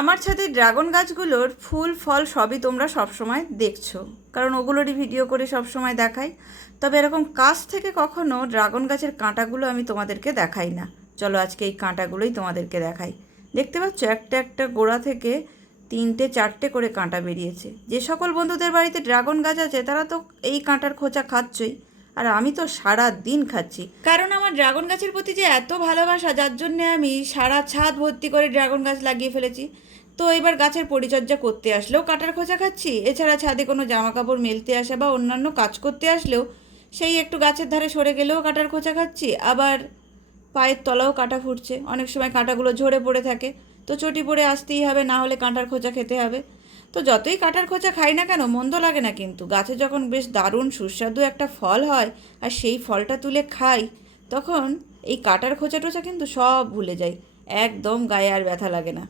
আমার ছাদে ড্রাগন গাছগুলোর ফুল ফল সবই তোমরা সবসময় দেখছো, কারণ ওগুলোরই ভিডিও করে সবসময় দেখাই। তবে এরকম কাছ থেকে কখনো ড্রাগন গাছের কাঁটাগুলো আমি তোমাদেরকে দেখাই না। চলো আজকে এই কাঁটাগুলোই তোমাদেরকে দেখাই। দেখতে পাচ্ছ একটা একটা গোড়া থেকে 3টে 4টে করে কাঁটা বেরিয়েছে। যে সকল বন্ধুদের বাড়িতে ড্রাগন গাছ আছে তারা তো এই কাঁটার খোঁচা খাচ্ছই, আর আমি তো সারা দিন খাচ্ছি, কারণ আমার ড্রাগন গাছের প্রতি যে এত ভালোবাসা, যার জন্যে আমি সারা ছাদ ভর্তি করে ড্রাগন গাছ লাগিয়ে ফেলেছি। তো এবার গাছের পরিচর্যা করতে আসলেও কাঁটার খোঁচা খাচ্ছি, এছাড়া ছাদে কোনো জামা কাপড় মেলতে আসা বা অন্যান্য কাজ করতে আসলেও সেই একটু গাছের ধারে সরে গেলেও কাঁটার খোঁচা খাচ্ছি। আবার পায়ের তলাও কাঁটা ফুটছে, অনেক সময় কাঁটাগুলো ঝরে পড়ে থাকে, তো চটি পড়ে আসতেই হবে, না হলে কাঁটার খোঁচা খেতে হবে। তো যতই কাঁটার খোঁচা খাই না কেন, মন্দ লাগে না, কিন্তু গাছে যখন বেশ দারুণ সুস্বাদু একটা ফল হয় আর সেই ফলটা তুলে খাই, তখন এই কাঁটার খোঁচা টোচা কিন্তু সব ভুলে যাই, একদম গায়ে আর ব্যথা লাগে না।